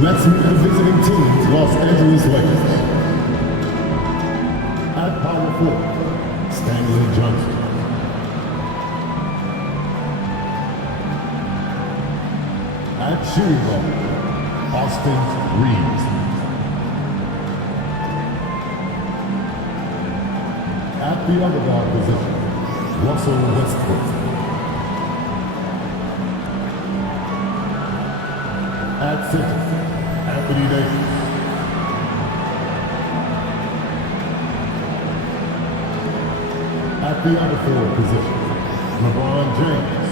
Let's meet the visiting team, Los Angeles Lakers. At power forward, Stanley Johnson. At shooting guard, Austin Reeves. At the other guard position, Russell Westbrook. At center, Anthony Davis. At the other forward position, LeBron James.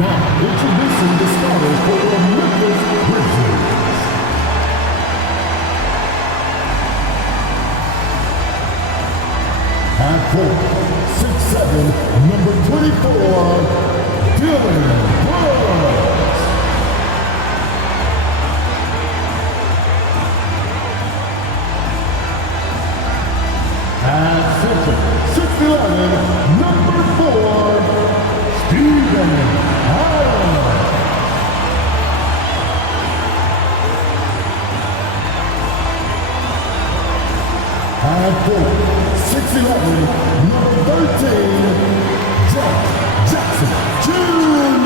Now, introducing the starters for the Memphis Grizzlies. At 4'6'7", number 24, Dylan Brooks. At center, 6'11", number 4, Steven Adams. At 6'11", number 13, Jackson Jr.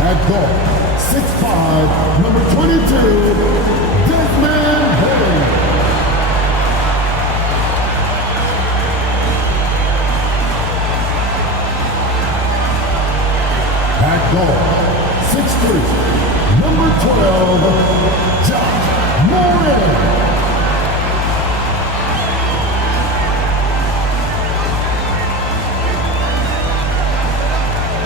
At guard, 6'5", number 22, Desmond Hayes. At guard, 6'3", number 12, Josh Morris.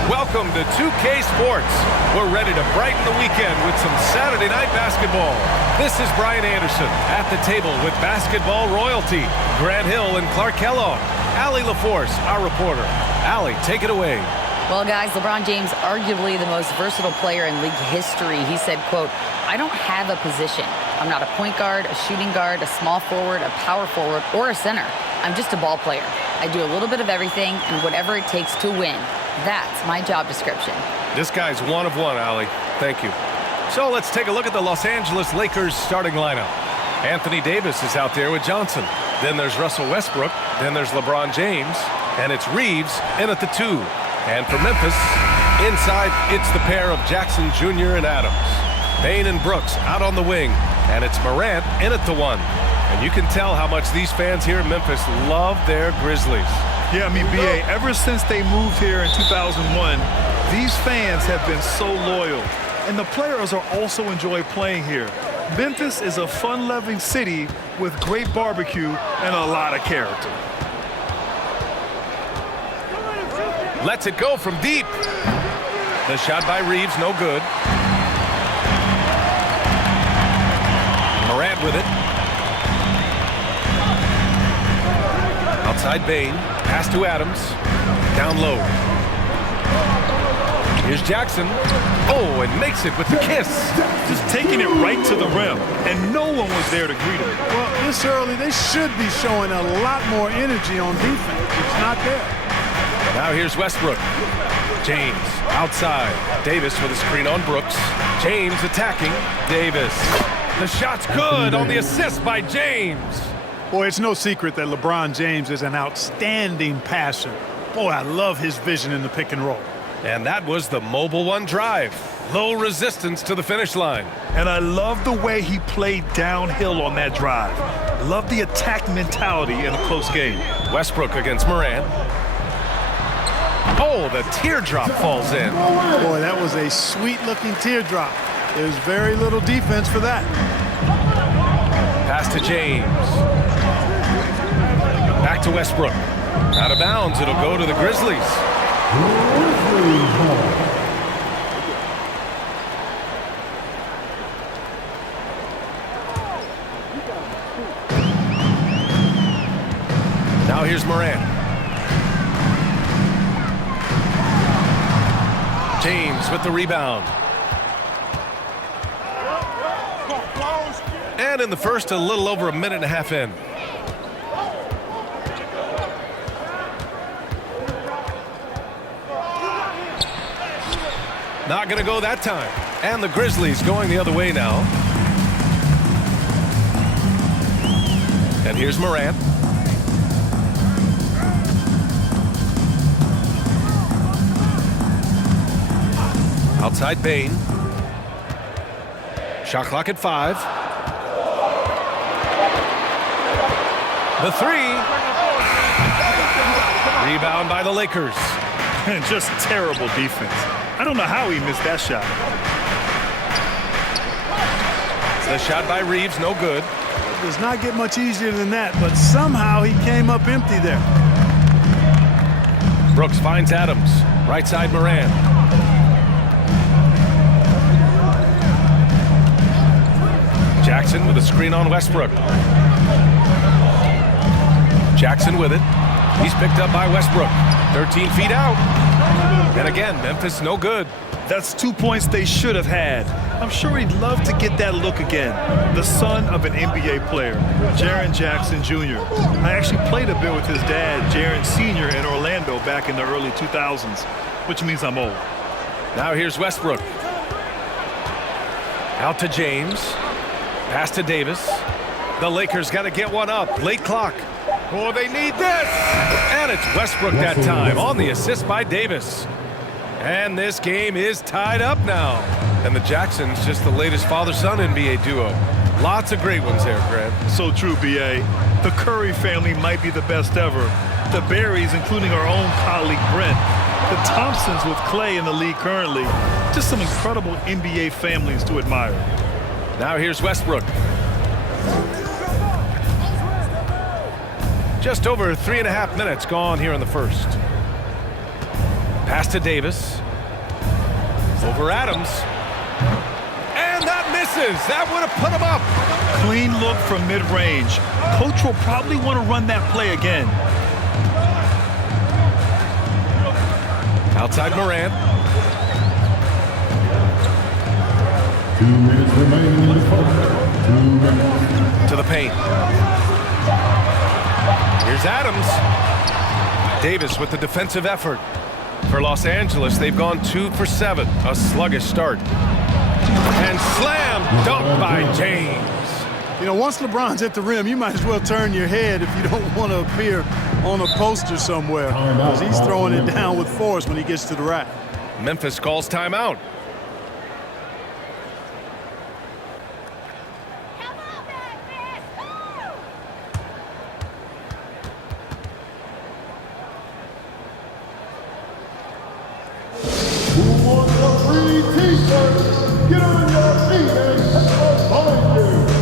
Welcome to 2K Sports. We're ready to brighten the weekend with some Saturday night basketball. This is Brian Anderson at the table with basketball royalty, Grant Hill and Clark Kellogg. Allie LaForce, our reporter. Allie, take it away. Well, guys, LeBron James, arguably the most versatile player in league history. He said, quote, "I don't have a position. I'm not a point guard, a shooting guard, a small forward, a power forward, or a center. I'm just a ball player. I do a little bit of everything and whatever it takes to win. That's my job description." This guy's one of one, Allie. Thank you. So let's take a look at the Los Angeles Lakers starting lineup. Anthony Davis is out there with Johnson. Then there's Russell Westbrook. Then there's LeBron James. And it's Reeves in at the 2. And for Memphis, inside, it's the pair of Jackson Jr. and Adams. Payne and Brooks out on the wing. And it's Morant in at the 1. And you can tell how much these fans here in Memphis love their Grizzlies. Yeah, I mean, B.A., ever since they moved here in 2001, these fans have been so loyal. And the players are also enjoy playing here. Memphis is a fun-loving city with great barbecue and a lot of character. Lets it go from deep. The shot by Reeves, no good. Morant with it. Outside Payne. Pass to Adams. Down low. Here's Jackson. Oh, and makes it with the kiss. Just taking it right to the rim, and no one was there to greet him. Well, this early, they should be showing a lot more energy on defense. It's not there. Now here's Westbrook. James outside. Davis with a screen on Brooks. James attacking. Davis. The shot's good on the assist by James. Boy, it's no secret that LeBron James is an outstanding passer. Boy, I love his vision in the pick and roll. And that was the mobile 1 drive. Low resistance to the finish line. And I love the way he played downhill on that drive. Love the attack mentality in a close game. Westbrook against Morant. Oh, the teardrop falls in. Boy, that was a sweet-looking teardrop. There's very little defense for that. Pass to James. Back to Westbrook. Out of bounds, it'll go to the Grizzlies. Now here's Morant. James with the rebound. And in the first, a little over a minute and a half in. Not going to go that time. And the Grizzlies going the other way now. And here's Morant. Outside Bain. Shot clock at 5. The 3. Rebound by the Lakers. And just terrible defense. I don't know how he missed that shot. The shot by Reeves, no good. It does not get much easier than that, but somehow he came up empty there. Brooks finds Adams. Right side Moran. Jackson with a screen on Westbrook. Jackson with it. He's picked up by Westbrook. 13 feet out. And again, Memphis no good. That's 2 points they should have had. I'm sure he'd love to get that look again. The son of an NBA player, Jaren Jackson Jr. I actually played a bit with his dad, Jaren Sr. in Orlando back in the early 2000s, which means I'm old. Now here's Westbrook. Out to James. Pass to Davis. The Lakers got to get one up. Late clock. Oh, they need this. And it's Westbrook that time on the assist by Davis. And this game is tied up now. And the Jacksons just the latest father-son NBA duo. Lots of great ones there, Grant. So true, B.A. The Curry family might be the best ever. The Berrys, including our own colleague Brent. The Thompsons with Clay in the league currently. Just some incredible NBA families to admire. Now here's Westbrook. Just over 3.5 minutes gone here in the first. Pass to Davis. Over Adams. And that misses. That would have put him up. Clean look from mid-range. Coach will probably want to run that play again. Outside Morant. 2 minutes remaining in the first. 2 minutes. To the paint. Here's Adams. Davis with the defensive effort. For Los Angeles, they've gone 2 for 7. A sluggish start. And slam dunk by James. You know, once LeBron's at the rim, you might as well turn your head if you don't want to appear on a poster somewhere, because he's throwing it down with force when he gets to the rack. Memphis calls timeout. Who wants a free t-shirt? Get on your feet and have behind you.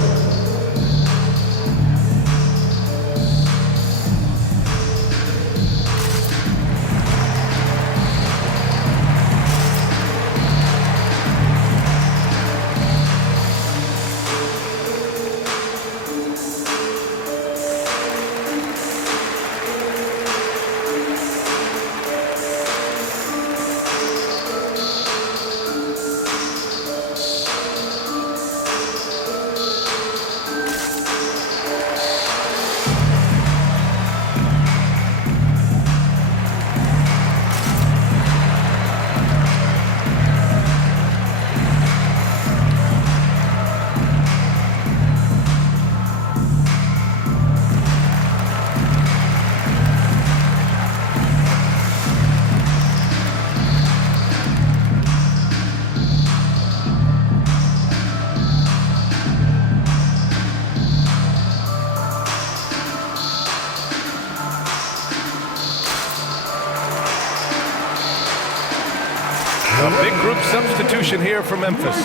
A big group substitution here for Memphis.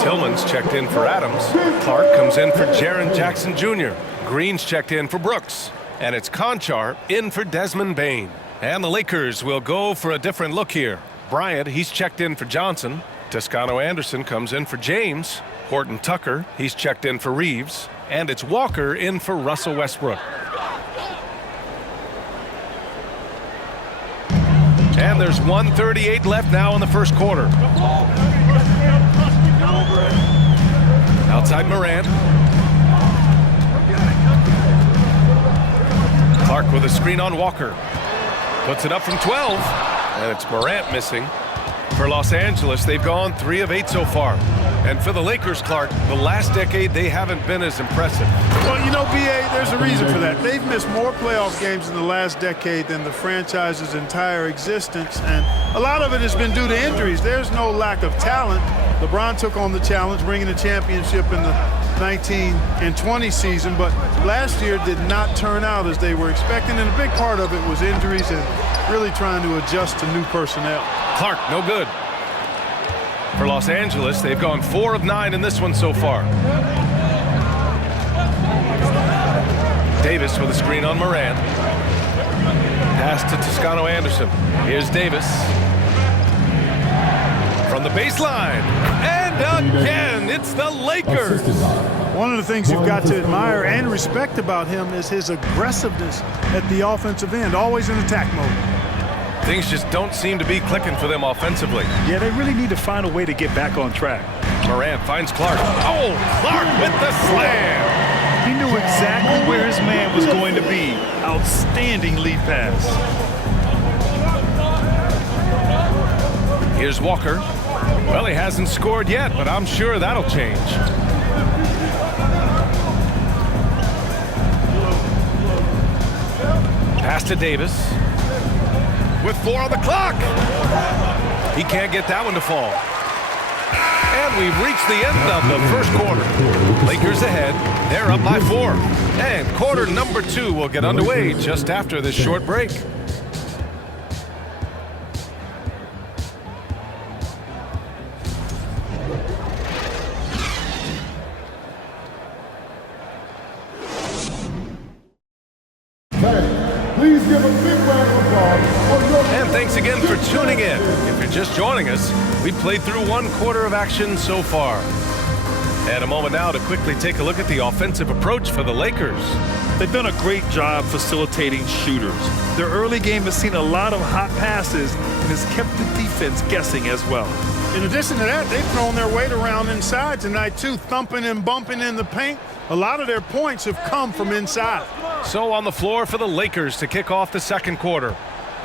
Tillman's checked in for Adams. Clark comes in for Jaren Jackson Jr. Green's checked in for Brooks. And it's Conchar in for Desmond Bain. And the Lakers will go for a different look here. Bryant, he's checked in for Johnson. Toscano Anderson comes in for James. Horton Tucker, he's checked in for Reeves. And it's Walker in for Russell And there's 1:38 left now in the first quarter. Outside Morant. Clark with a screen on Walker. Puts it up from 12. And it's Morant missing. For Los Angeles, they've gone 3 of 8 so far. And for the Lakers, Clark, the last decade, they haven't been as impressive. Well, you know, B.A., there's a reason for that. They've missed more playoff games in the last decade than the franchise's entire existence, and a lot of it has been due to injuries. There's no lack of talent. LeBron took on the challenge, bringing the championship in the 19 and 20 season, but last year did not turn out as they were expecting, and a big part of it was injuries and really trying to adjust to new personnel. Clark, no good. For Los Angeles, they've gone 4 of 9 in this one so far. Davis with a screen on Morant. Pass to Toscano-Anderson. Here's Davis. From the baseline. And again, it's the Lakers. One of the things you've got to admire and respect about him is his aggressiveness at the offensive end, always in attack mode. Things just don't seem to be clicking for them offensively. Yeah, they really need to find a way to get back on track. Morant finds Clark. Oh, Clark with the slam. He knew exactly where his man was going to be. Outstanding lead pass. Here's Walker. Well, he hasn't scored yet, but I'm sure that'll change. Pass to Davis. With 4 on the clock. He can't get that one to fall. And we've reached the end of the first quarter. Lakers ahead. They're up by 4. And quarter number 2 will get underway just after this short break. Please give a big round of applause for your... And thanks again for tuning in. If you're just joining us, we've played through 1 quarter of action so far. And a moment now to quickly take a look at the offensive approach for the Lakers. They've done a great job facilitating shooters. Their early game has seen a lot of hot passes and has kept the defense guessing as well. In addition to that, they've thrown their weight around inside tonight, too, thumping and bumping in the paint. A lot of their points have come from inside. So on the floor for the Lakers to kick off the second quarter.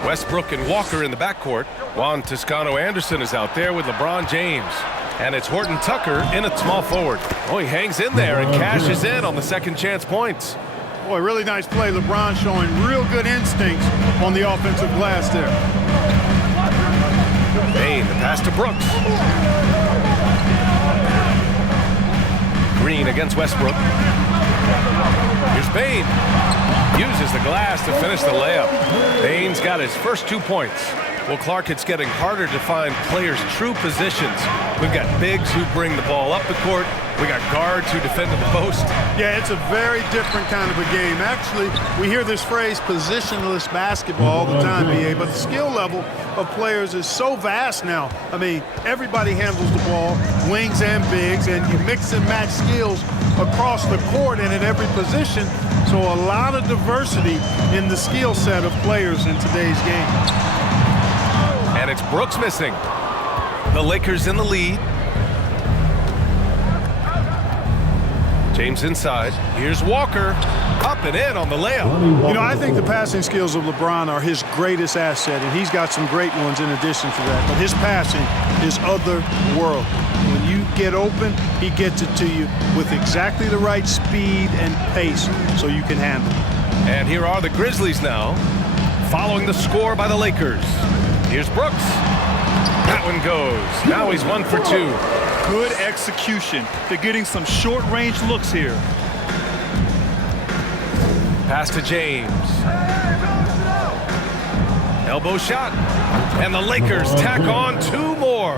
Westbrook and Walker in the backcourt. Juan Toscano-Anderson is out there with LeBron James. And it's Horton Tucker in at small forward. Oh, he hangs in there and cashes in on the second chance points. Boy, really nice play. LeBron showing real good instincts on the offensive glass there. Bane, the pass to Brooks. Green against Westbrook. Here's Bane. Uses the glass to finish the layup. Bane's got his first 2 points. Well, Clark, it's getting harder to find players' true positions. We've got bigs who bring the ball up the court. We got guards who defend at the post. Yeah, it's a very different kind of a game. Actually, we hear this phrase positionless basketball all the time, BA, but the skill level of players is so vast now. I mean, everybody handles the ball, wings and bigs, and you mix and match skills across the court and at every position. So a lot of diversity in the skill set of players in today's game. And it's Brooks missing. The Lakers in the lead. James inside. Here's Walker. Up and in on the layup. You know, I think the passing skills of LeBron are his greatest asset, and he's got some great ones in addition to that. But his passing is otherworldly. When you get open, he gets it to you with exactly the right speed and pace so you can handle it. And here are the Grizzlies now, following the score by the Lakers. Here's Brooks. That one goes. Now he's 1 for 2. Good execution. They're getting some short-range looks here. Pass to James. Elbow shot. And the Lakers tack on 2 more.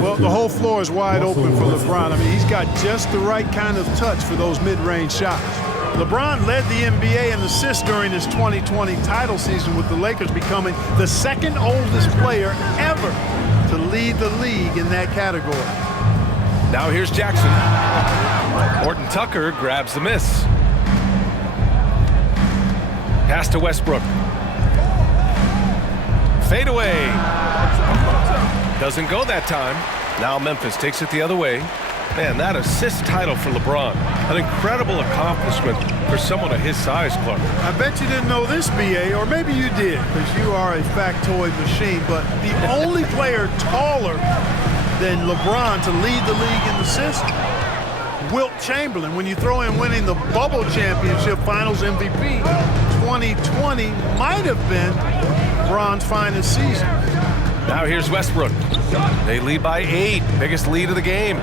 Well, the whole floor is wide open for LeBron. I mean, he's got just the right kind of touch for those mid-range shots. LeBron led the NBA in assists during his 2020 title season, with the Lakers becoming the second oldest player ever to lead the league in that category. Now here's Jackson. Horton Tucker grabs the miss. Pass to Westbrook. Fadeaway. Doesn't go that time. Now Memphis takes it the other way. Man, that assist title for LeBron. An incredible accomplishment for someone of his size, Clark. I bet you didn't know this, BA, or maybe you did, because you are a factoid machine, but the only player taller than LeBron to lead the league in assists, Wilt Chamberlain. When you throw in winning the Bubble Championship Finals MVP, 2020 might have been LeBron's finest season. Now here's Westbrook. They lead by 8. Biggest lead of the game.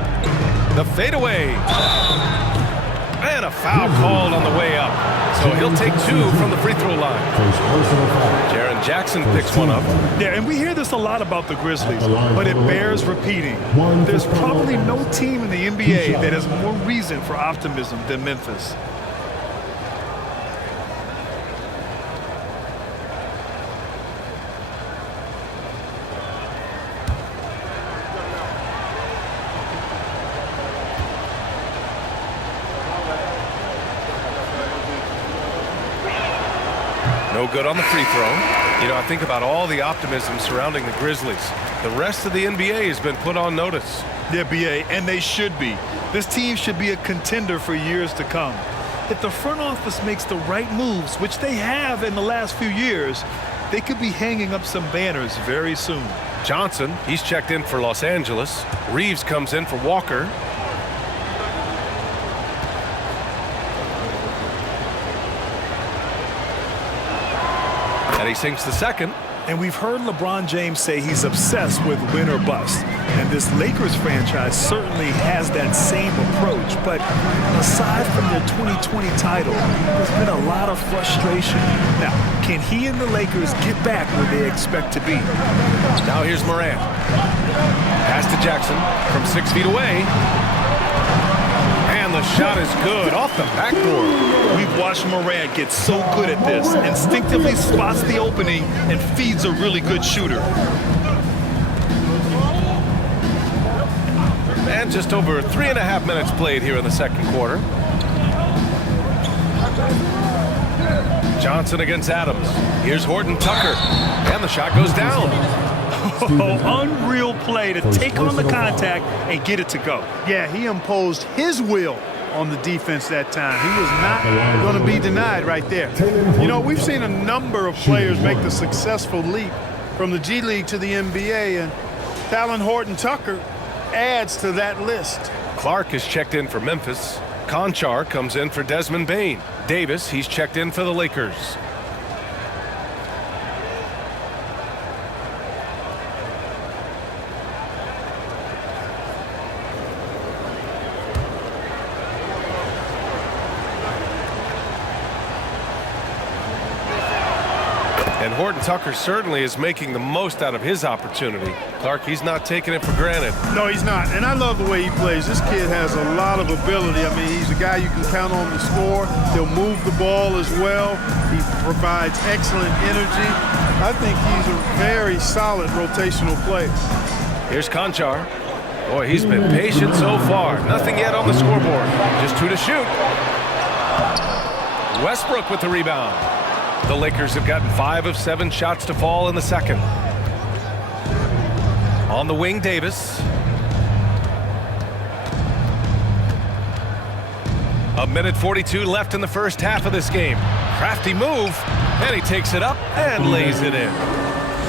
The fadeaway. And a foul called on the way up. So he'll take 2 from the free throw line. Jaren Jackson picks one up. Yeah, and we hear this a lot about the Grizzlies, but it bears repeating. There's probably no team in the NBA that has more reason for optimism than Memphis. No good on the free throw. You know, I think about all the optimism surrounding the Grizzlies. The rest of the NBA has been put on notice. Yeah, BA, and they should be. This team should be a contender for years to come. If the front office makes the right moves, which they have in the last few years, they could be hanging up some banners very soon. Johnson, he's checked in for Los Angeles. Reeves comes in for Walker. And he sinks the second. And we've heard LeBron James say he's obsessed with win or bust. And this Lakers franchise certainly has that same approach. But aside from their 2020 title, there's been a lot of frustration. Now, can he and the Lakers get back where they expect to be? Now here's Morant. Pass to Jackson from 6 feet away. And the shot is good off the backboard. We've watched Morant get so good at this. Instinctively spots the opening and feeds a really good shooter. And just over 3.5 minutes played here in the second quarter. Johnson against Adams. Here's Horton Tucker. And the shot goes down. Oh, unreal play to take on the contact and get it to go. Yeah, he imposed his will on the defense that time. He was not going to be denied right there. You know, we've seen a number of players make the successful leap from the G League to the NBA, and Talon Horton Tucker adds to that list. Clark is checked in for Memphis. Conchar comes in for Desmond Bane. Davis, he's checked in for the Lakers. And Horton Tucker certainly is making the most out of his opportunity. Clark, he's not taking it for granted. No, he's not. And I love the way he plays. This kid has a lot of ability. I mean, he's a guy you can count on to score. He'll move the ball as well. He provides excellent energy. I think he's a very solid rotational player. Here's Conchar. Boy, he's been patient so far. Nothing yet on the scoreboard. Just 2 to shoot. Westbrook with the rebound. The Lakers have gotten 5 of 7 shots to fall in the second. On the wing, Davis. A minute 42 left in the first half of this game. Crafty move, and he takes it up and lays it in.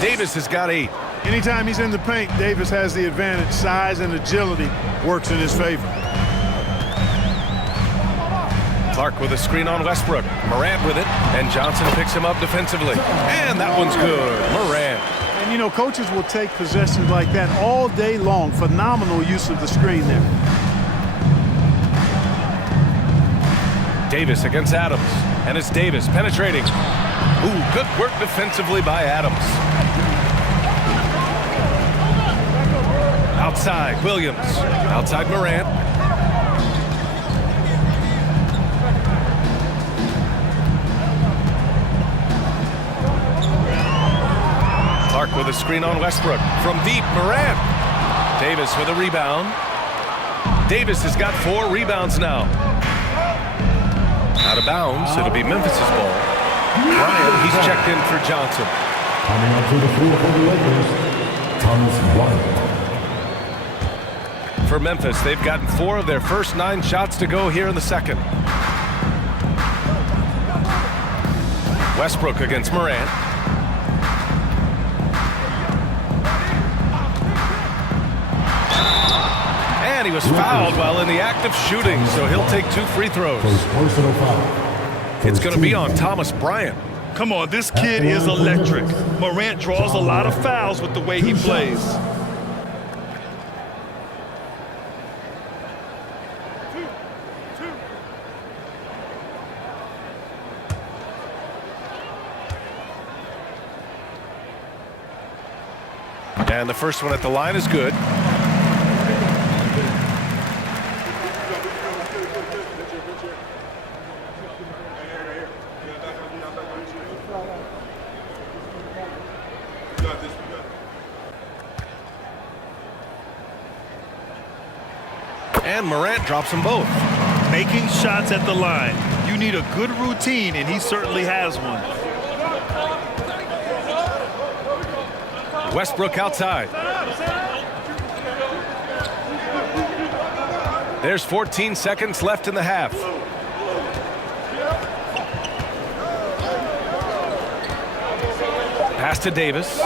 Davis has got 8. Anytime he's in the paint, Davis has the advantage. Size and agility works in his favor. Clark with a screen on Westbrook. Morant with it, and Johnson picks him up defensively. And that one's good. Morant. And, you know, coaches will take possessions like that all day long. Phenomenal use of the screen there. Davis against Adams. And it's Davis penetrating. Ooh, good work defensively by Adams. Outside, Williams. Outside, Morant. Clark with a screen on Westbrook. From deep, Morant. Davis with a rebound. Davis has got 4 rebounds now. Out of bounds. It'll be Memphis's ball. Bryant, he's checked in for Johnson. Coming up to the floor for the Lakers, Thomas Bryant. For Memphis, they've gotten 4 of their first 9 shots to go here in the second. Westbrook against Morant. And he was fouled while in the act of shooting, so he'll take 2 free throws. First personal foul. It's going to be on Thomas Bryant. Come on, this kid is electric. Morant draws a lot of fouls with the way he plays. And the first one at the line is good. And Morant drops them both. Making shots at the line. You need a good routine, and he certainly has one. Westbrook outside. There's 14 seconds left in the half. Pass to Davis.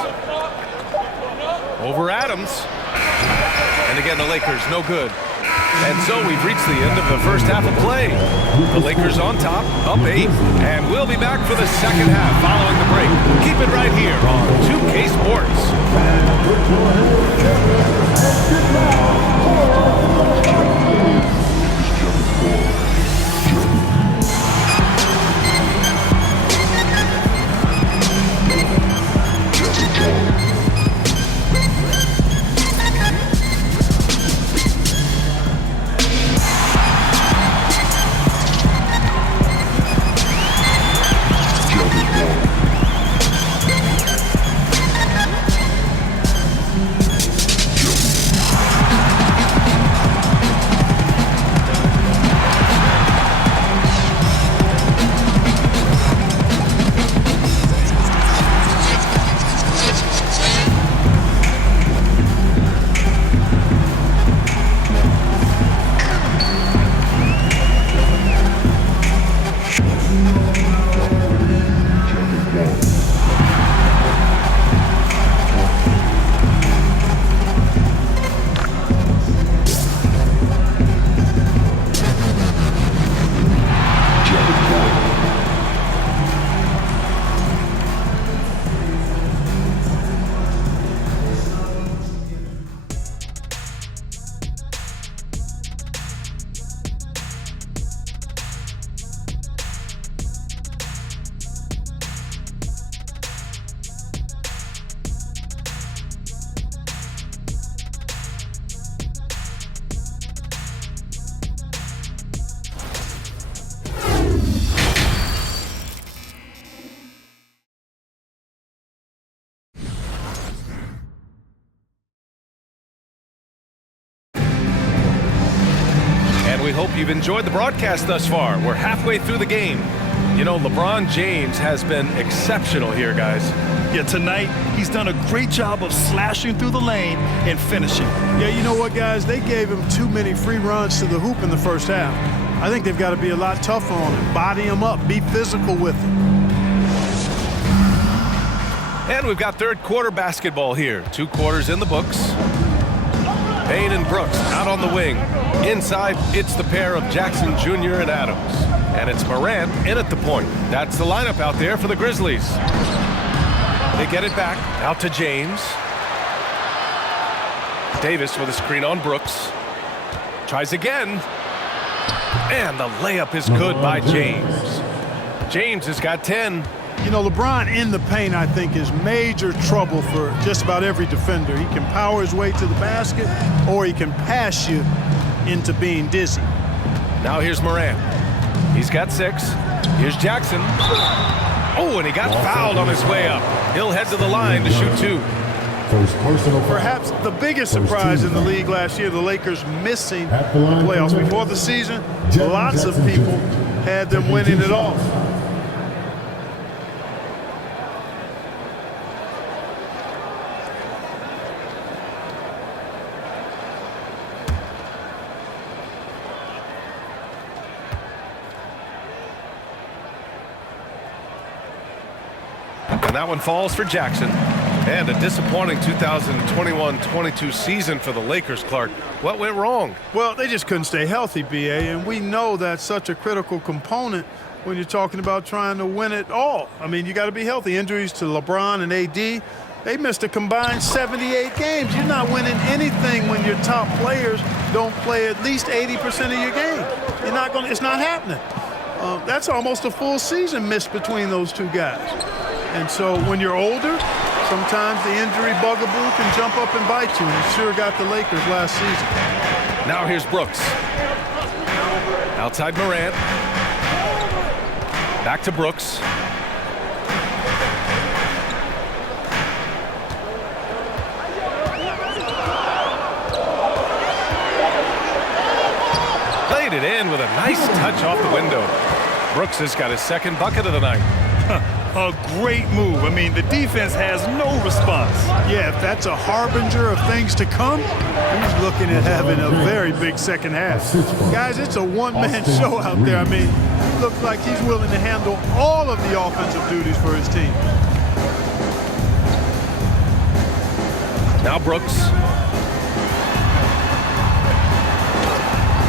Over Adams. And again, the Lakers, no good. And so we've reached the end of the first half of play. The Lakers on top, up 8, and we'll be back for the second half following the break. Keep it right here on 2K Sports. We hope you've enjoyed the broadcast thus far. We're halfway through the game. You know, LeBron James has been exceptional here, guys. Yeah, tonight he's done a great job of slashing through the lane and finishing. Yeah, you know what, guys? They gave him too many free runs to the hoop in the first half. I think they've got to be a lot tougher on him. Body him up. Be physical with him. And we've got third quarter basketball here. 2 quarters in the books. Payne and Brooks out on the wing. Inside, it's the pair of Jackson Jr. and Adams. And it's Morant in at the point. That's the lineup out there for the Grizzlies. They get it back. Out to James. Davis with a screen on Brooks. Tries again. And the layup is good by James. James has got 10. You know, LeBron in the paint, I think, is major trouble for just about every defender. He can power his way to the basket, or he can pass you into being dizzy. Now here's Morant. He's got 6. Here's Jackson. Oh, and he got fouled on his way up. He'll head to the line to shoot 2. Perhaps the biggest surprise in the league last year, the Lakers missing the playoffs. Before the season, lots of people had them winning it all. And that one falls for Jackson. And a disappointing 2021-22 season for the Lakers, Clark. What went wrong? Well, they just couldn't stay healthy, B.A., and we know that's such a critical component when you're talking about trying to win it all. I mean, you got to be healthy. Injuries to LeBron and A.D., they missed a combined 78 games. You're not winning anything when your top players don't play at least 80% of your game. You're not going. It's not happening. That's almost a full season missed between those two guys. And so when you're older, sometimes the injury bugaboo can jump up and bite you, and it sure got the Lakers last season. Now here's Brooks. Outside Morant. Back to Brooks. Played it in with a nice touch off the window. Brooks has got his second bucket of the night. A great move. I mean, the defense has no response. Yeah, if that's a harbinger of things to come, he's looking at having a very big second half. Guys, it's a one-man show out there. I mean, it looks like he's willing to handle all of the offensive duties for his team. Now Brooks.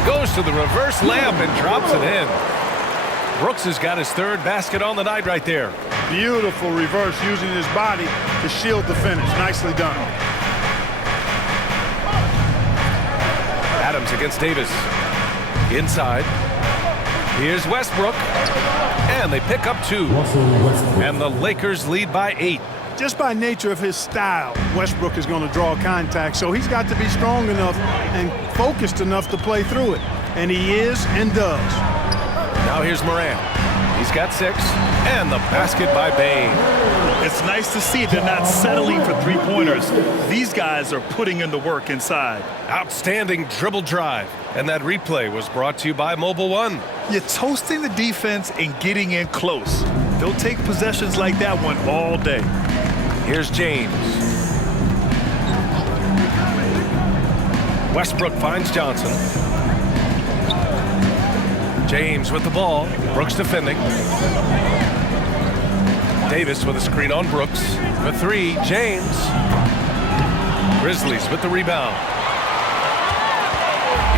Goes to the reverse layup and drops it in. Brooks has got his third basket on the night right there. Beautiful reverse using his body to shield the finish. Nicely done. Adams against Davis. Inside. Here's Westbrook. And they pick up 2. And the Lakers lead by 8. Just by nature of his style, Westbrook is going to draw contact, so he's got to be strong enough and focused enough to play through it. And he is and does. Now here's Morant. He's got 6. And the basket by Bain. It's nice to see they're not settling for three-pointers. These guys are putting in the work inside. Outstanding dribble drive. And that replay was brought to you by Mobile One. You're toasting the defense and getting in close. They'll take possessions like that one all day. Here's James. Westbrook finds Johnson. James with the ball. Brooks defending. Davis with a screen on Brooks. For 3, James. Grizzlies with the rebound.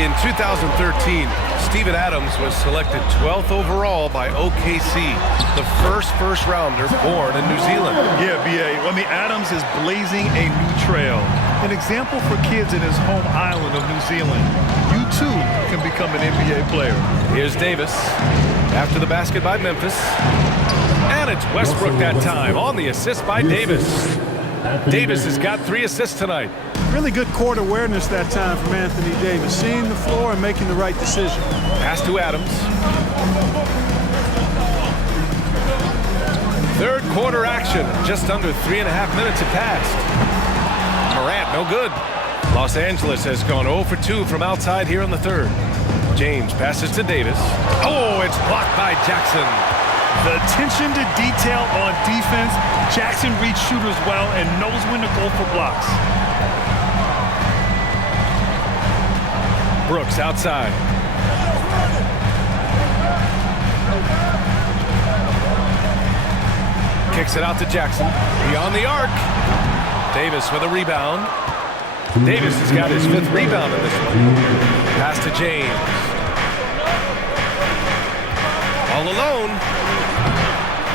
In 2013, Steven Adams was selected 12th overall by OKC, the first rounder born in New Zealand. Yeah, B.A. I mean, Adams is blazing a new trail. An example for kids in his home island of New Zealand. You, too, can become an NBA player. Here's Davis after the basket by Memphis. And it's Westbrook that time on the assist by Davis. Davis has got 3 assists tonight. Really good court awareness that time from Anthony Davis, seeing the floor and making the right decision. Pass to Adams. Third quarter action. Just under 3.5 minutes have passed. Morant, no good. Los Angeles has gone 0 for 2 from outside here in the third. James passes to Davis. Oh, it's blocked by Jackson. The attention to detail on defense. Jackson reads shooters well and knows when to go for blocks. Brooks outside. Kicks it out to Jackson. Beyond the arc. Davis with a rebound. Davis has got his 5th rebound in this one. Pass to James. All alone.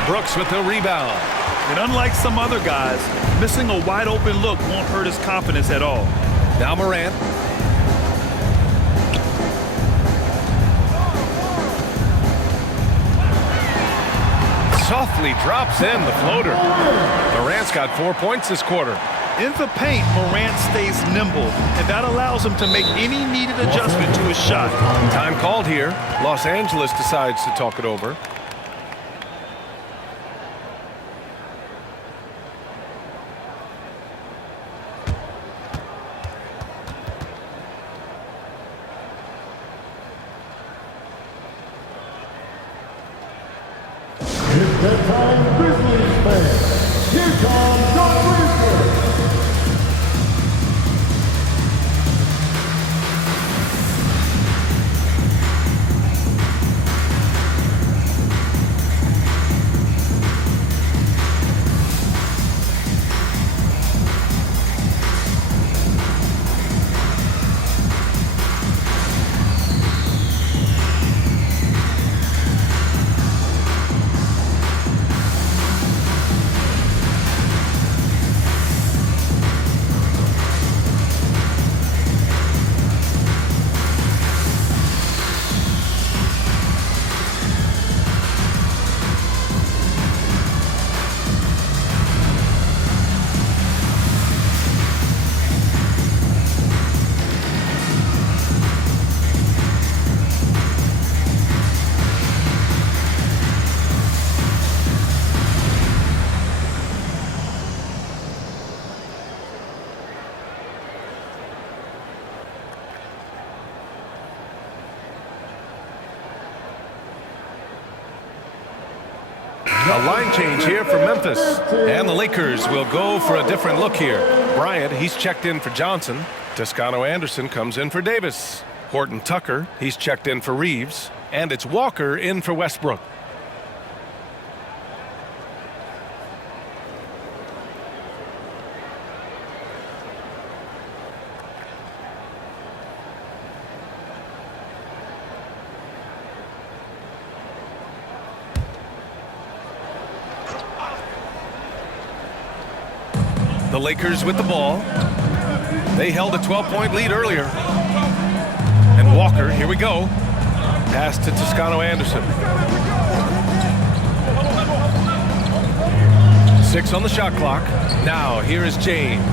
Brooks with the rebound. And unlike some other guys, missing a wide open look won't hurt his confidence at all. Now Morant. Softly drops in the floater. Morant's got 4 points this quarter. In the paint, Morant stays nimble, and that allows him to make any needed adjustment to his shot. Time called here. Los Angeles decides to talk it over. It's that time, Grizzlies fans. Here comes the Grizzlies. A line change here for Memphis. And the Lakers will go for a different look here. Bryant, he's checked in for Johnson. Toscano Anderson comes in for Davis. Horton Tucker, he's checked in for Reeves. And it's Walker in for Westbrook. The Lakers with the ball. They held a 12-point lead earlier. And Walker, here we go. Pass to Toscano Anderson. 6 on the shot clock. Now here is James.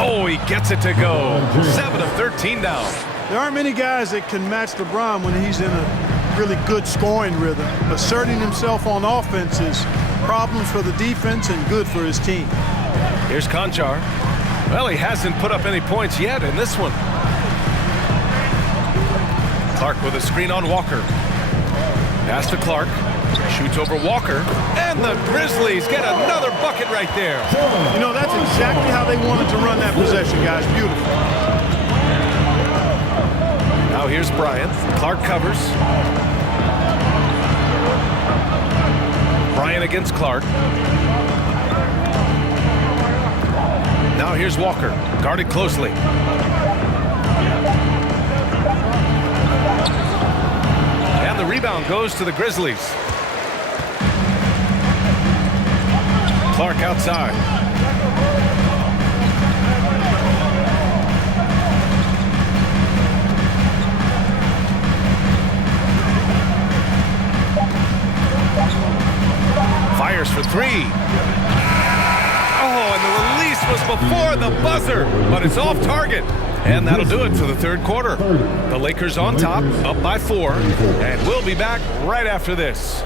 Oh, he gets it to go. 7 of 13 down. There aren't many guys that can match LeBron when he's in a really good scoring rhythm. Asserting himself on offense is problems for the defense and good for his team. Here's Conchar. Well, he hasn't put up any points yet in this one. Clark with a screen on Walker. Pass to Clark. Shoots over Walker. And the Grizzlies get another bucket right there. You know, that's exactly how they wanted to run that possession, guys. Beautiful. Now here's Bryant. Clark covers. Bryant against Clark. Now here's Walker, guarded closely. And the rebound goes to the Grizzlies. Clark outside. Fires for 3. Oh, and the release was before the buzzer, but it's off target. And that'll do it for the third quarter. The Lakers on top, up by 4, and we'll be back right after this.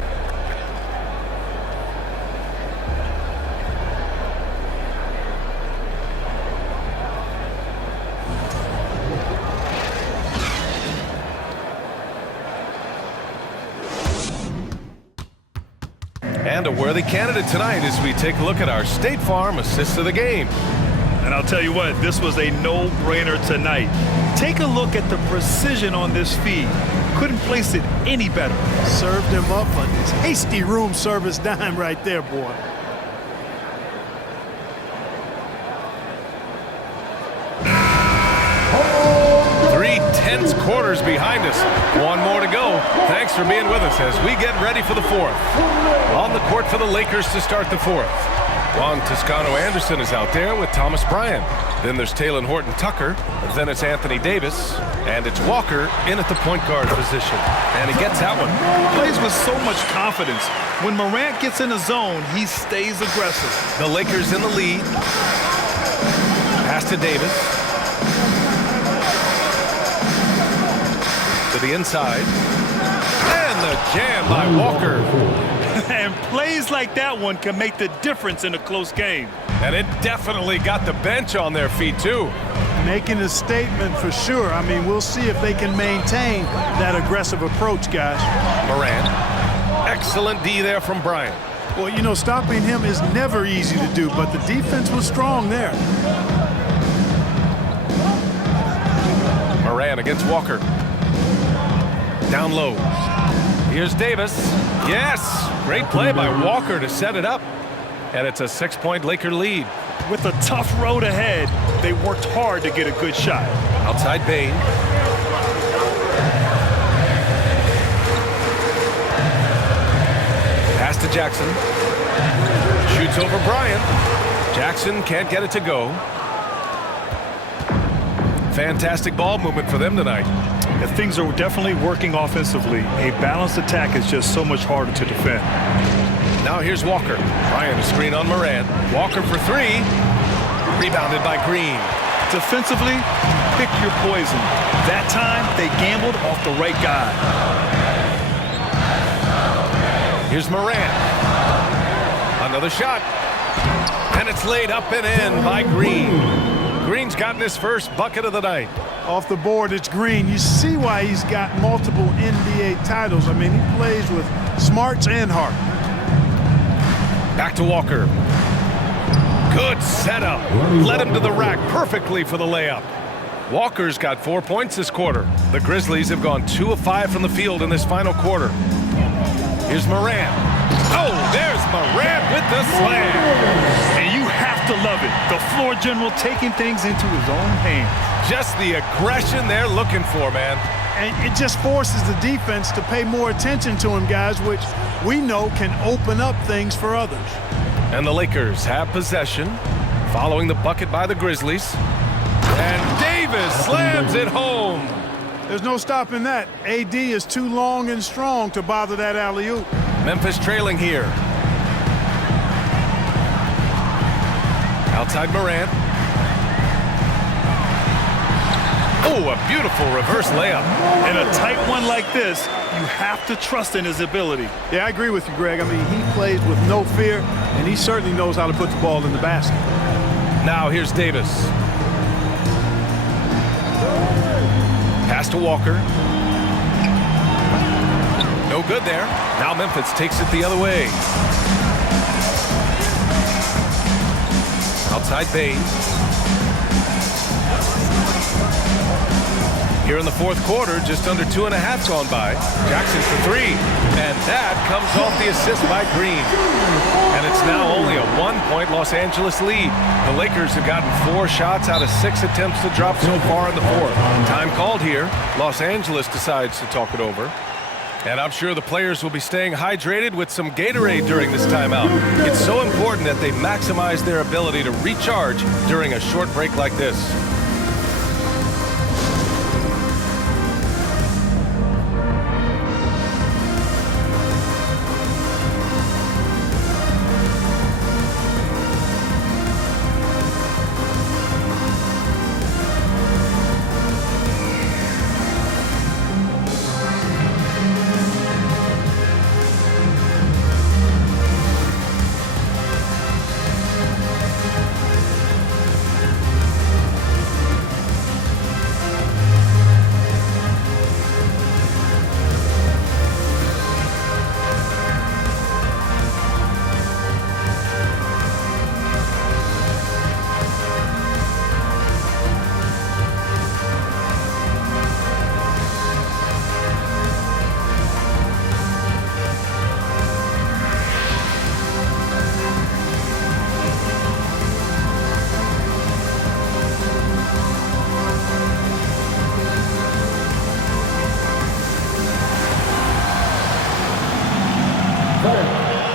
And a worthy candidate tonight as we take a look at our State Farm assist of the game. And I'll tell you what, this was a no-brainer tonight. Take a look at the precision on this feed. Couldn't place it any better. Served him up a tasty room service dime right there, boy. Tense quarters behind us. One more to go. Thanks for being with us as we get ready for the fourth. On the court for the Lakers to start the fourth. Juan Toscano Anderson is out there with Thomas Bryant. Then there's Talen Horton Tucker. Then it's Anthony Davis. And it's Walker in at the point guard position. And he gets that one. Plays with so much confidence. When Morant gets in the zone, he stays aggressive. The Lakers in the lead. Pass to Davis. To the inside. And the jam by Walker. And plays like that one can make the difference in a close game. And it definitely got the bench on their feet, too. Making a statement for sure. I mean, we'll see if they can maintain that aggressive approach, guys. Morant. Excellent D there from Bryant. Well, you know, stopping him is never easy to do, but the defense was strong there. Morant against Walker. Down low. Here's Davis. Yes! Great play by Walker to set it up. And it's a 6-point Laker lead. With a tough road ahead, they worked hard to get a good shot. Outside Bain. Pass to Jackson. Shoots over Bryant. Jackson can't get it to go. Fantastic ball movement for them tonight. And things are definitely working offensively. A balanced attack is just so much harder to defend. Now here's Walker. Bryant a screen on Morant. Walker for 3. Rebounded by Green. Defensively, pick your poison. That time, they gambled off the right guy. Here's Morant. Another shot. And it's laid up and in by Green. Green's gotten his first bucket of the night. Off the board, it's Green. You see why he's got multiple NBA titles. I mean, he plays with smarts and heart. Back to Walker. Good setup. Led him to the rack perfectly for the layup. Walker's got 4 points this quarter. The Grizzlies have gone 2 of 5 from the field in this final quarter. Here's Morant. Oh, there's Morant with the slam. And you have to love it. The floor general taking things into his own hands. Just the aggression they're looking for, man. And it just forces the defense to pay more attention to him, guys, which we know can open up things for others. And the Lakers have possession, following the bucket by the Grizzlies. And Davis slams it home. There's no stopping that. AD is too long and strong to bother that alley-oop. Memphis trailing here. Outside Morant. Oh, a beautiful reverse layup. In a tight one like this, you have to trust in his ability. Yeah, I agree with you, Greg. I mean, he plays with no fear, and he certainly knows how to put the ball in the basket. Now here's Davis. Pass to Walker. No good there. Now Memphis takes it the other way. Outside Bain. Here in the fourth quarter, just under 2.5 gone by. Jackson for 3. And that comes off the assist by Green. And it's now only a 1-point Los Angeles lead. The Lakers have gotten 4 shots out of 6 attempts to drop so far in the fourth. Time called here. Los Angeles decides to talk it over. And I'm sure the players will be staying hydrated with some Gatorade during this timeout. It's so important that they maximize their ability to recharge during a short break like this.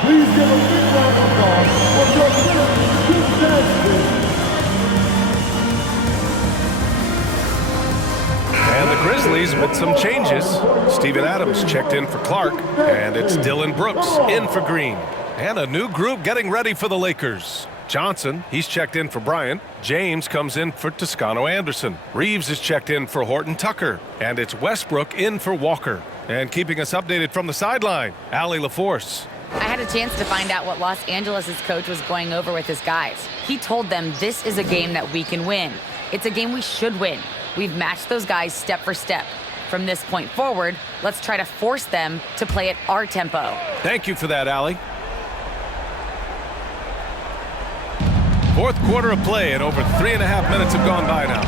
Please give a big round of applause for your Grizzlies. And the Grizzlies with some changes. Steven Adams checked in for Clark, and it's Dillon Brooks in for Green. And a new group getting ready for the Lakers. Johnson, he's checked in for Bryant. James comes in for Toscano Anderson. Reeves is checked in for Horton Tucker. And it's Westbrook in for Walker. And keeping us updated from the sideline, Allie LaForce. I had a chance to find out what Los Angeles' coach was going over with his guys. He told them this is a game that we can win. It's a game we should win. We've matched those guys step for step. From this point forward, let's try to force them to play at our tempo. Thank you for that, Allie. Fourth quarter of play, and over 3.5 minutes have gone by now.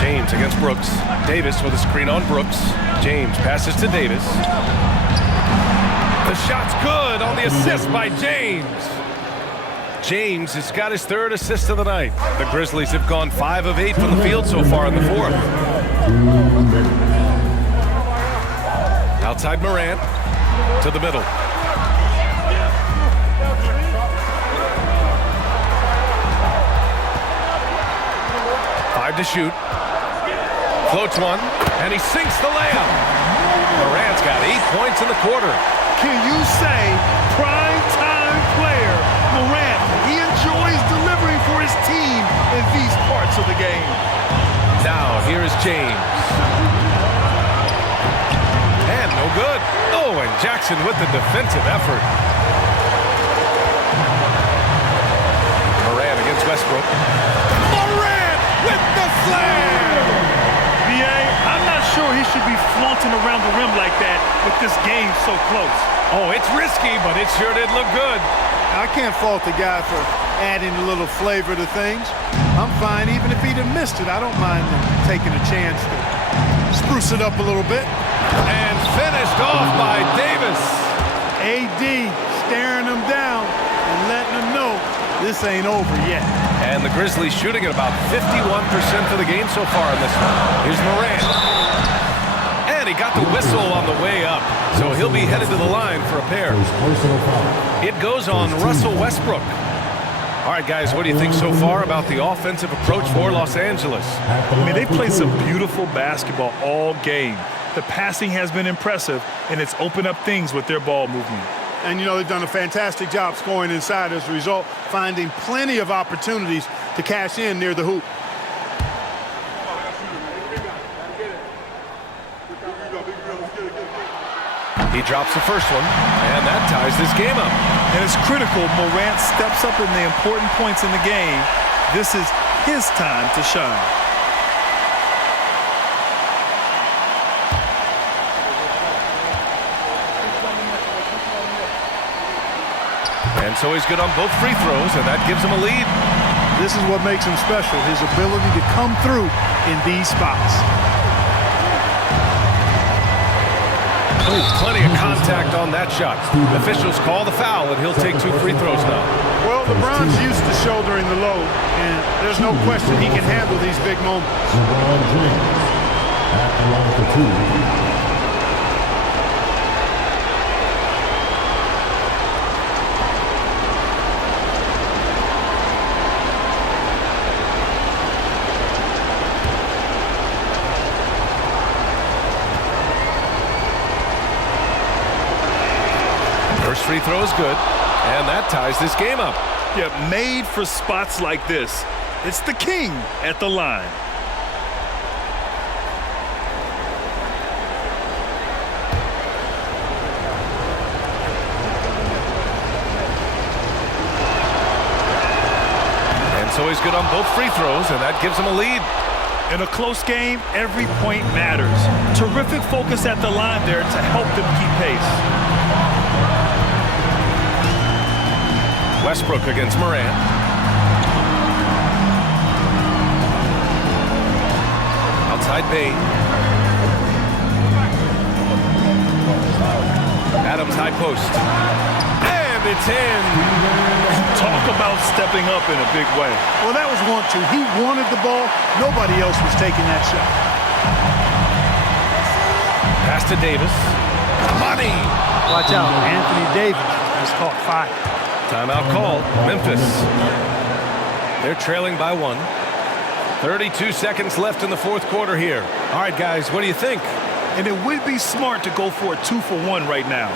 James against Brooks. Davis with a screen on Brooks. James passes to Davis. The shot's good on the assist by James. James has got his 3rd assist of the night. The Grizzlies have gone 5 of 8 from the field so far in the fourth. Outside Morant to the middle. To shoot. Floats one, and he sinks the layup. Morant's got 8 points in the quarter. Can you say prime-time player Morant? He enjoys delivering for his team in these parts of the game. Now, here is James. And no good. Oh, and Jackson with the defensive effort. Morant against Westbrook. should be flaunting around the rim like that with this game so close. Oh, it's risky, but it sure did look good. I can't fault the guy for adding a little flavor to things. I'm fine even if he'd have missed it. I don't mind him taking a chance to spruce it up a little bit. And finished off by Davis. AD staring him down and letting him know this ain't over yet. And the Grizzlies shooting at about 51% for the game so far in this one. Here's Morant. And he got the whistle on the way up. So he'll be headed to the line for a pair. It goes on Russell Westbrook. All right, guys, what do you think so far about the offensive approach for Los Angeles? I mean, they played some beautiful basketball all game. The passing has been impressive, and it's opened up things with their ball movement. And, you know, they've done a fantastic job scoring inside as a result, finding plenty of opportunities to cash in near the hoop. He drops the first one, and that ties this game up. And it's critical Morant steps up in the important points in the game. This is his time to shine. And so he's good on both free throws, and that gives him a lead. This is what makes him special, his ability to come through in these spots. Plenty of contact on that shot. Officials call the foul, and he'll take 2 free throws now. Well, LeBron's used to shouldering the load, and there's no question he can handle these big moments. LeBron James at the line for 2. First free throw is good, and that ties this game up. Yeah, made for spots like this. It's the king at the line. And so he's good on both free throws, and that gives him a lead. In a close game, every point matters. Terrific focus at the line there to help them keep pace. Westbrook against Morant. Outside Bane. Adams high post. And it's in. Talk about stepping up in a big way. Well, that was 1-2. He wanted the ball. Nobody else was taking that shot. Pass to Davis. Money. Watch out. Anthony Davis has caught fire. Timeout called. Memphis. They're trailing by 1. 32 seconds left in the fourth quarter here. All right, guys, what do you think? And it would be smart to go for a 2-for-1 right now.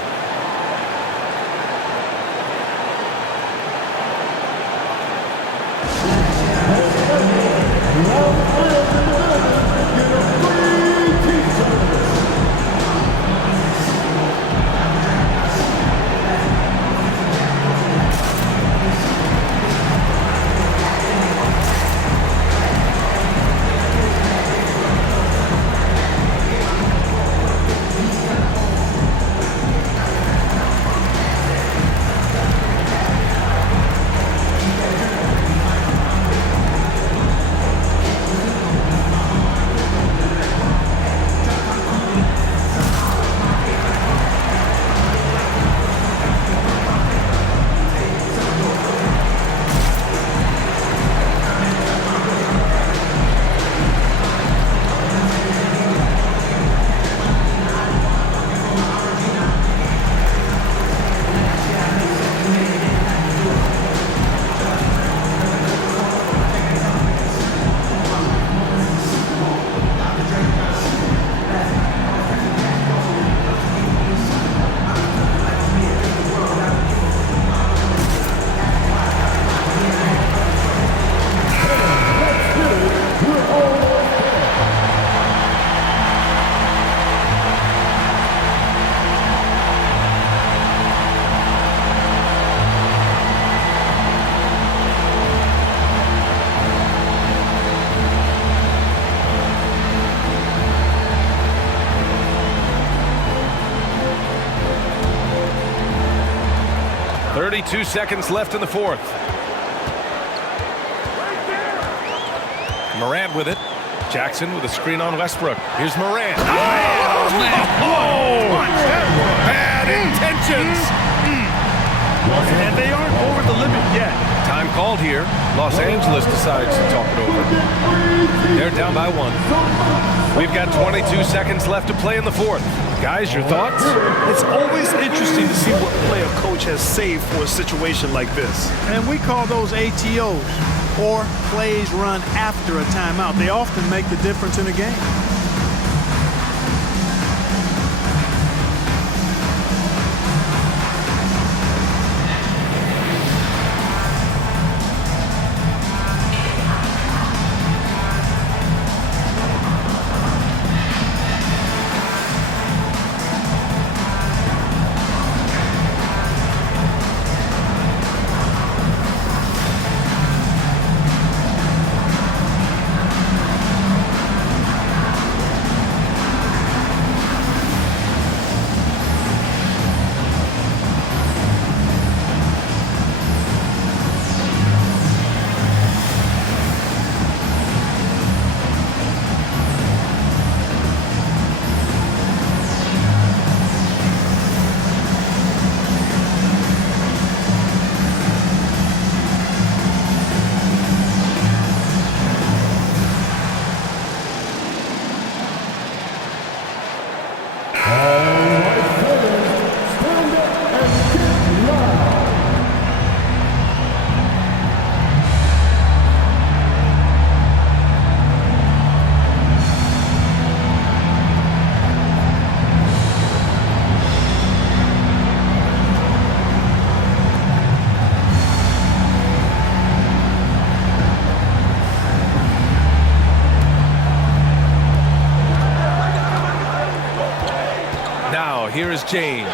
32 seconds left in the fourth. Morant with it. Jackson with a screen on Westbrook. Here's Morant. Oh, man. Oh, bad intentions. And they aren't over the limit yet. Time called here. Los Angeles decides to talk it over. They're down by 1. We've got 22 seconds left to play in the fourth. Guys, your thoughts? It's always interesting to see what play a coach has saved for a situation like this. And we call those ATOs, or plays run after a timeout. They often make the difference in a game. Here is James.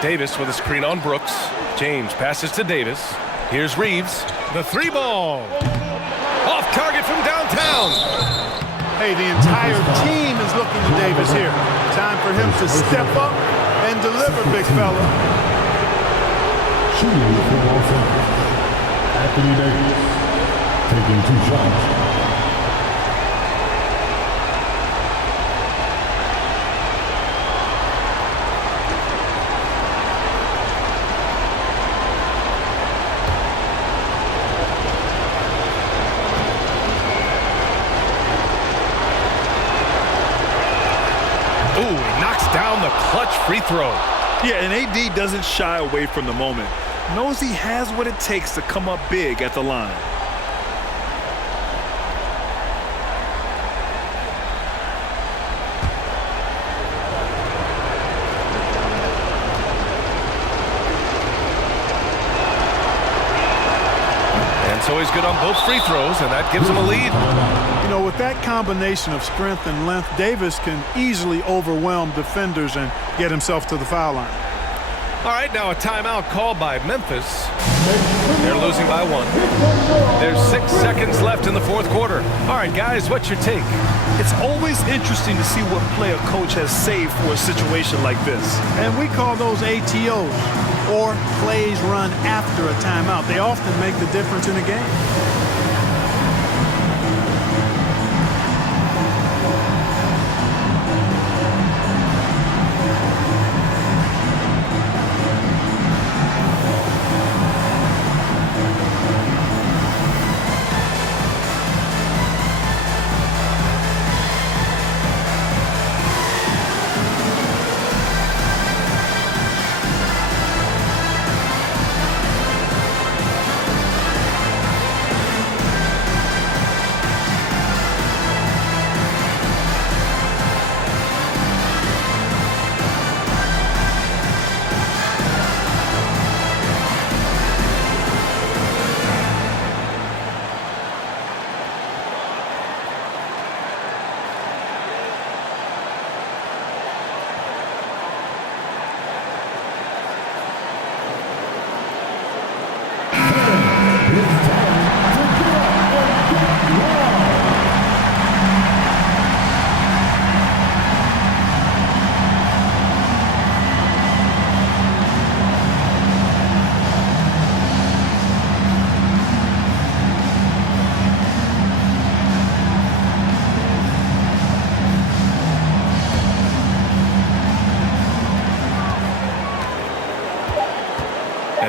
Davis with a screen on Brooks. James passes to Davis. Here's Reeves. The 3-ball. Off target from downtown. Hey, the entire team is looking to Davis here. Time for him to step up and deliver, big fella. Shooting for Los Angeles, Anthony Davis, taking 2 shots. Ooh, he knocks down the clutch free throw. Yeah, and AD doesn't shy away from the moment. Knows he has what it takes to come up big at the line. And so he's good on both free throws, and that gives him a lead. You know, with that combination of strength and length, Davis can easily overwhelm defenders and get himself to the foul line. All right, now a timeout called by Memphis. They're losing by 1. There's 6 seconds left in the fourth quarter. All right, guys, what's your take? It's always interesting to see what play a coach has saved for a situation like this. And we call those ATOs, or plays run after a timeout. They often make the difference in a game.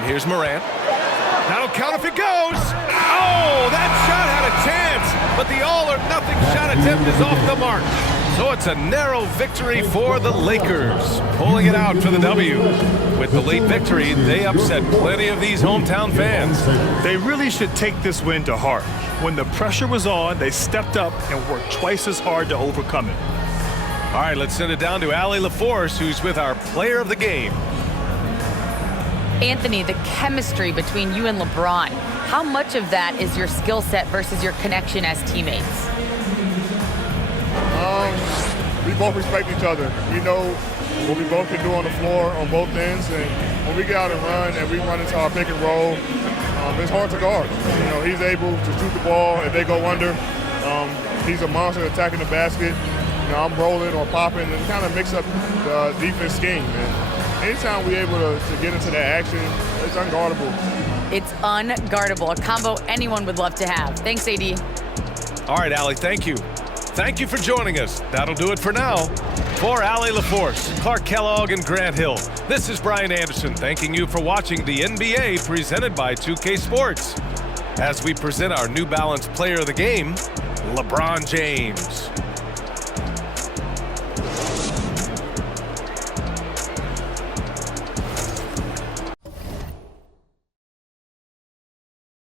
here's Morant. That'll count if it goes. Oh, that shot had a chance, but the all-or-nothing shot attempt is off the mark. So it's a narrow victory for the Lakers, pulling it out for the W. With the late victory, they upset plenty of these hometown fans. They really should take this win to heart. When the pressure was on, they stepped up and worked twice as hard to overcome it. All right, let's send it down to Allie LaForce, who's with our player of the game. Anthony, the chemistry between you and LeBron, how much of that is your skill set versus your connection as teammates? We both respect each other. We know what we both can do on the floor on both ends, and when we get out and run and we run into our pick and roll, it's hard to guard. You know, he's able to shoot the ball if they go under. He's a monster attacking the basket. You know, I'm rolling or popping and kind of mix up the defense scheme. And anytime we're able to get into that action, it's unguardable. It's unguardable, a combo anyone would love to have. Thanks, AD. All right, Allie, thank you. Thank you for joining us. That'll do it for now. For Allie LaForce, Clark Kellogg, and Grant Hill, this is Brian Anderson thanking you for watching the NBA presented by 2K Sports. As we present our New Balance Player of the Game, LeBron James.